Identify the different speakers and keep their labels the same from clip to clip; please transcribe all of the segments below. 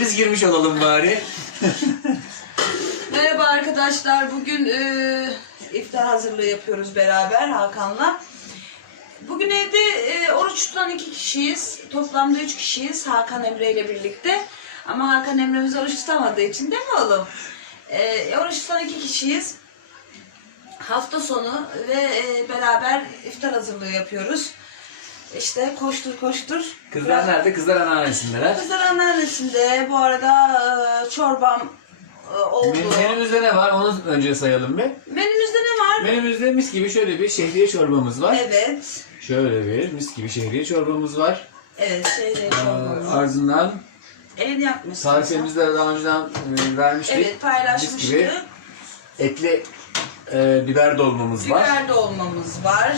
Speaker 1: biz girmiş olalım bari.
Speaker 2: Merhaba arkadaşlar. Bugün e, iftar hazırlığı yapıyoruz beraber Hakan'la. Bugün evde e, oruç tutan iki kişiyiz. Toplamda üç kişiyiz Hakan Emre ile birlikte. Ama Hakan Emre'miz oruç tutamadığı için değil mi oğlum? E, oruç tutan iki kişiyiz. Hafta sonu ve e, beraber iftar hazırlığı yapıyoruz. İşte koştur koştur.
Speaker 1: Kızlar nerede? Kızlar anneannesindeler.
Speaker 2: Kızlar anneannesinde. Bu arada e, çorbam e, oldu.
Speaker 1: Menümüzde ne var? Onu önce sayalım bir.
Speaker 2: Menümüzde ne var?
Speaker 1: Menümüzde mis gibi şöyle bir şehriye çorbamız var.
Speaker 2: Evet.
Speaker 1: Şöyle bir mis gibi şehriye çorbamız var.
Speaker 2: Evet,
Speaker 1: Ee,
Speaker 2: çorbamız.
Speaker 1: ardından
Speaker 2: Elini yakmışsın.
Speaker 1: tarifimizde daha önceden e, vermiştik.
Speaker 2: Evet,
Speaker 1: Mis gibi
Speaker 2: paylaşmıştık.
Speaker 1: etli e, biber dolmamız var.
Speaker 2: Biber dolmamız var.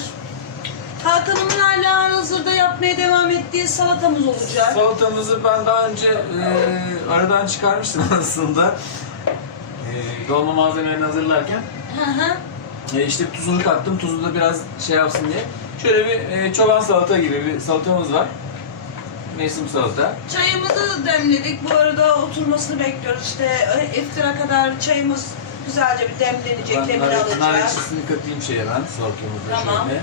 Speaker 2: Hakan'ımın hala hazırda yapmaya devam ettiği salatamız olacak.
Speaker 1: Salatamızı ben daha önce e, aradan çıkarmıştım aslında. E, dolma malzemelerini hazırlarken.
Speaker 2: Hı hı.
Speaker 1: E, işte tuzunu kattım. Tuzu da biraz şey yapsın diye. Şöyle bir e, çoban salata gibi bir salatamız var. Mevsim salata.
Speaker 2: Çayımızı demledik. Bu arada oturmasını bekliyoruz. İşte e, iftira kadar çayımız güzelce bir demlenecek,
Speaker 1: Ben
Speaker 2: demir
Speaker 1: nar, nar
Speaker 2: alacağız.
Speaker 1: ekşisini katayım şeye ben salatamızda
Speaker 2: Tamam.
Speaker 1: şöyle.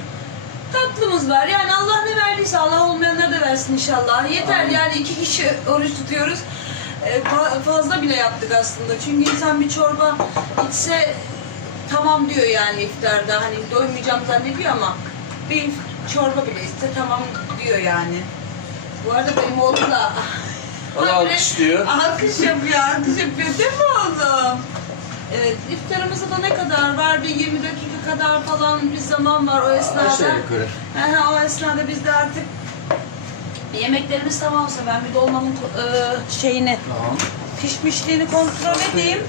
Speaker 2: Tatlımız var. Yani Allah ne verdiyse Allah olmayanlara da versin inşallah. Yeter
Speaker 1: Amin.
Speaker 2: yani iki kişi oruç tutuyoruz. Ee, fa- fazla bile yaptık aslında. Çünkü insan bir çorba içse tamam diyor yani iftarda. Hani doymayacağım zannediyor ama bir çorba bile içse tamam diyor yani. Bu arada benim oğlum da
Speaker 1: O da alkışlıyor.
Speaker 2: Alkış yapıyor, alkış yapıyor değil mi? Evet, iftarımıza da ne kadar var? Bir 20 dakika kadar falan bir zaman var o esnada.
Speaker 1: Aşağı yukarı.
Speaker 2: Aha, o esnada biz de artık yemeklerimiz tamamsa ben bir dolmanın e, şeyini,
Speaker 1: Tamam.
Speaker 2: pişmişliğini kontrol edeyim.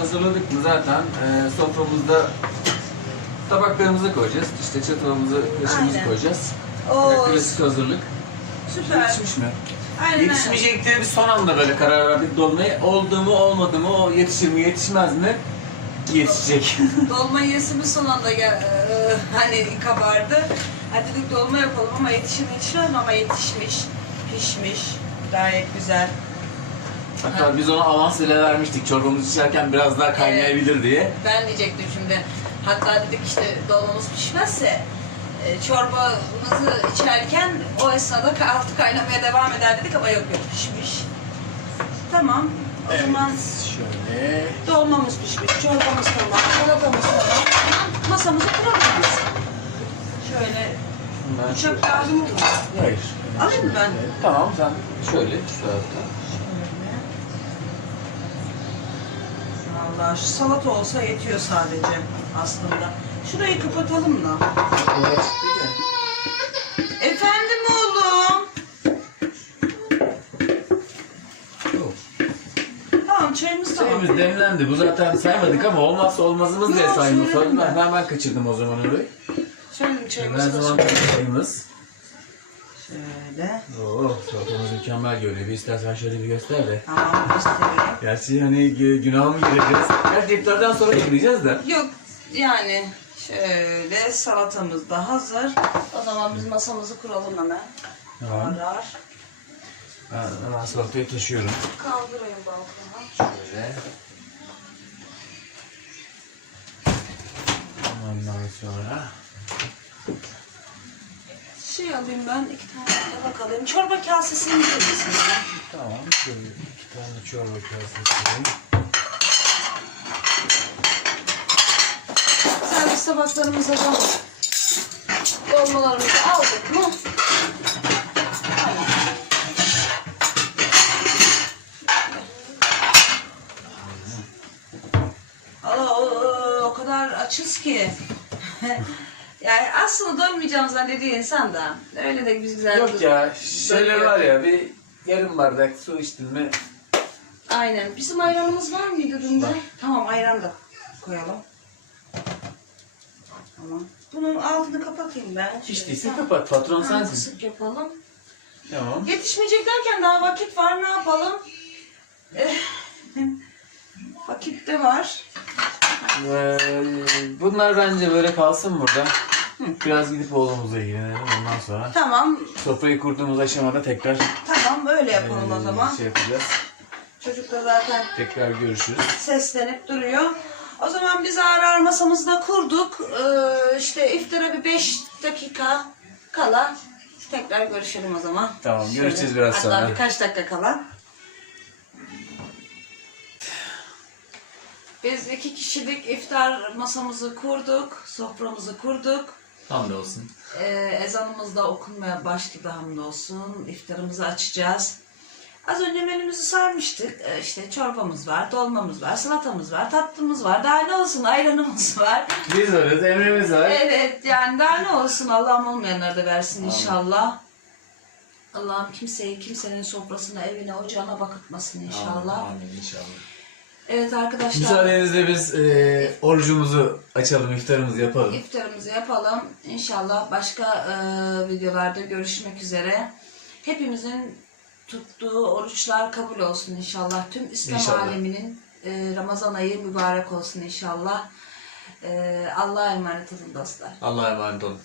Speaker 1: Hazırladık mı zaten e, soframızda tabaklarımızı koyacağız. İşte çatalımızı, kaşığımızı
Speaker 2: Aynen.
Speaker 1: koyacağız.
Speaker 2: Oo,
Speaker 1: Klasik hazırlık.
Speaker 2: süper.
Speaker 1: Yetişmiş mi?
Speaker 2: Aynen, aynen.
Speaker 1: Yetişmeyecek diye biz son anda böyle karar verdik dolmayı. Oldu mu olmadı mı, o yetişir mi yetişmez mi? Yetişecek.
Speaker 2: Dolma yesimiz son anda gel, e, hani kabardı. Hadi dedik dolma yapalım ama yetişir mi yetişmez mi ama yetişmiş, pişmiş. Gayet güzel.
Speaker 1: Hatta biz ona avans bile vermiştik çorbamız içerken biraz daha kaynayabilir diye.
Speaker 2: Ben diyecektim şimdi. Hatta dedik işte dolmamız pişmezse e, çorbamızı içerken o esnada altı kaynamaya devam eder dedik ama yok yok pişmiş. Tamam. O zaman
Speaker 1: Şöyle.
Speaker 2: dolmamız pişmiş, çorbamız tamam, salatamız tamam. Masamızı kurabiliriz. Şöyle
Speaker 1: Ben
Speaker 2: bıçak lazım mu?
Speaker 1: Hayır.
Speaker 2: Alayım mı ben?
Speaker 1: Tamam sen şöyle şu tarafta.
Speaker 2: Vallahi şu salata olsa yetiyor sadece aslında. Şurayı kapatalım da. Efendim oğlum. Tamam çayımız tamam.
Speaker 1: Çayımız demlendi. Bu zaten saymadık ama olmazsa olmazımız diye
Speaker 2: Yok,
Speaker 1: saymış
Speaker 2: söyledim
Speaker 1: oldum. Ben
Speaker 2: ben.
Speaker 1: kaçırdım o zaman orayı.
Speaker 2: Şöyle
Speaker 1: Her
Speaker 2: çayımızı da
Speaker 1: zaman çayımız.
Speaker 2: Şöyle.
Speaker 1: Oo, salatamız mükemmel görünüyor. Bir istersen şöyle bir göster de.
Speaker 2: Tamam göstereyim.
Speaker 1: Gerçi hani gü- günah mı gireceğiz? Gerçi iftardan sonra gireceğiz de.
Speaker 2: Yok yani şöyle salatamız da hazır. O zaman biz masamızı kuralım hemen.
Speaker 1: Tamam.
Speaker 2: Arar.
Speaker 1: Ben hemen salatayı taşıyorum.
Speaker 2: Kaldırayım balkona.
Speaker 1: Şöyle. Ondan sonra...
Speaker 2: Şey alayım ben iki tane tabak alayım. Çorba kasesini verir misin?
Speaker 1: Tamam. Şöyle iki tane çorba kasesi.
Speaker 2: Servis tabaklarımıza da dolmalarımızı aldık mı? Tamam. Allah o, o, kadar açız ki. yani aslında doymayacağım zannediyor insan da. Öyle de güzel.
Speaker 1: Yok ya, şöyle var ya bir yarım bardak su içtin mi
Speaker 2: Aynen. Bizim ayranımız var mıydı dün de? Tamam ayran da koyalım. Tamam. Bunun altını kapatayım ben.
Speaker 1: Hiç değilse kapat. Patron
Speaker 2: Tamam,
Speaker 1: sensin.
Speaker 2: kısık yapalım.
Speaker 1: Tamam.
Speaker 2: Yetişmeyecek derken daha vakit var ne yapalım? Eh, vakit de var.
Speaker 1: Ee, bunlar bence böyle kalsın burada. Biraz gidip oğlumuzla ilgilenelim ondan sonra.
Speaker 2: Tamam.
Speaker 1: Sofrayı kurduğumuz aşamada tekrar
Speaker 2: Tamam. Tamam öyle yapalım o
Speaker 1: Ee,
Speaker 2: zaman.
Speaker 1: Şey yapacağız.
Speaker 2: Çocuk da zaten
Speaker 1: Tekrar görüşürüz.
Speaker 2: seslenip duruyor. O zaman biz arar masamızı da kurduk. Ee, işte iftara bir 5 dakika kala tekrar görüşelim o zaman.
Speaker 1: Tamam, görüşeceğiz biraz
Speaker 2: hatta
Speaker 1: sonra.
Speaker 2: birkaç dakika kala. Biz iki kişilik iftar masamızı kurduk, soframızı kurduk.
Speaker 1: Hamdolsun.
Speaker 2: Ee, ezanımız da okunmaya başladı hamdolsun. İftarımızı açacağız. Az önce menümüzü sarmıştık. Ee, işte çorbamız var, dolmamız var, salatamız var, tatlımız var. Daha ne olsun ayranımız var.
Speaker 1: Biz varız, Emre'miz var.
Speaker 2: Evet yani daha ne olsun Allah'ım olmayanları da versin inşallah. Allah'ım kimseyi kimsenin sofrasına, evine, ocağına bakıtmasın inşallah.
Speaker 1: Amin inşallah.
Speaker 2: Evet arkadaşlar.
Speaker 1: Müsaadenizle biz e, orucumuzu açalım, iftarımızı yapalım.
Speaker 2: İftarımızı yapalım. İnşallah başka e, videolarda görüşmek üzere. Hepimizin tuttuğu oruçlar kabul olsun inşallah. Tüm İslam
Speaker 1: İnşallah.
Speaker 2: aleminin e, Ramazan ayı mübarek olsun inşallah. E, Allah'a emanet olun dostlar.
Speaker 1: Allah'a emanet olun.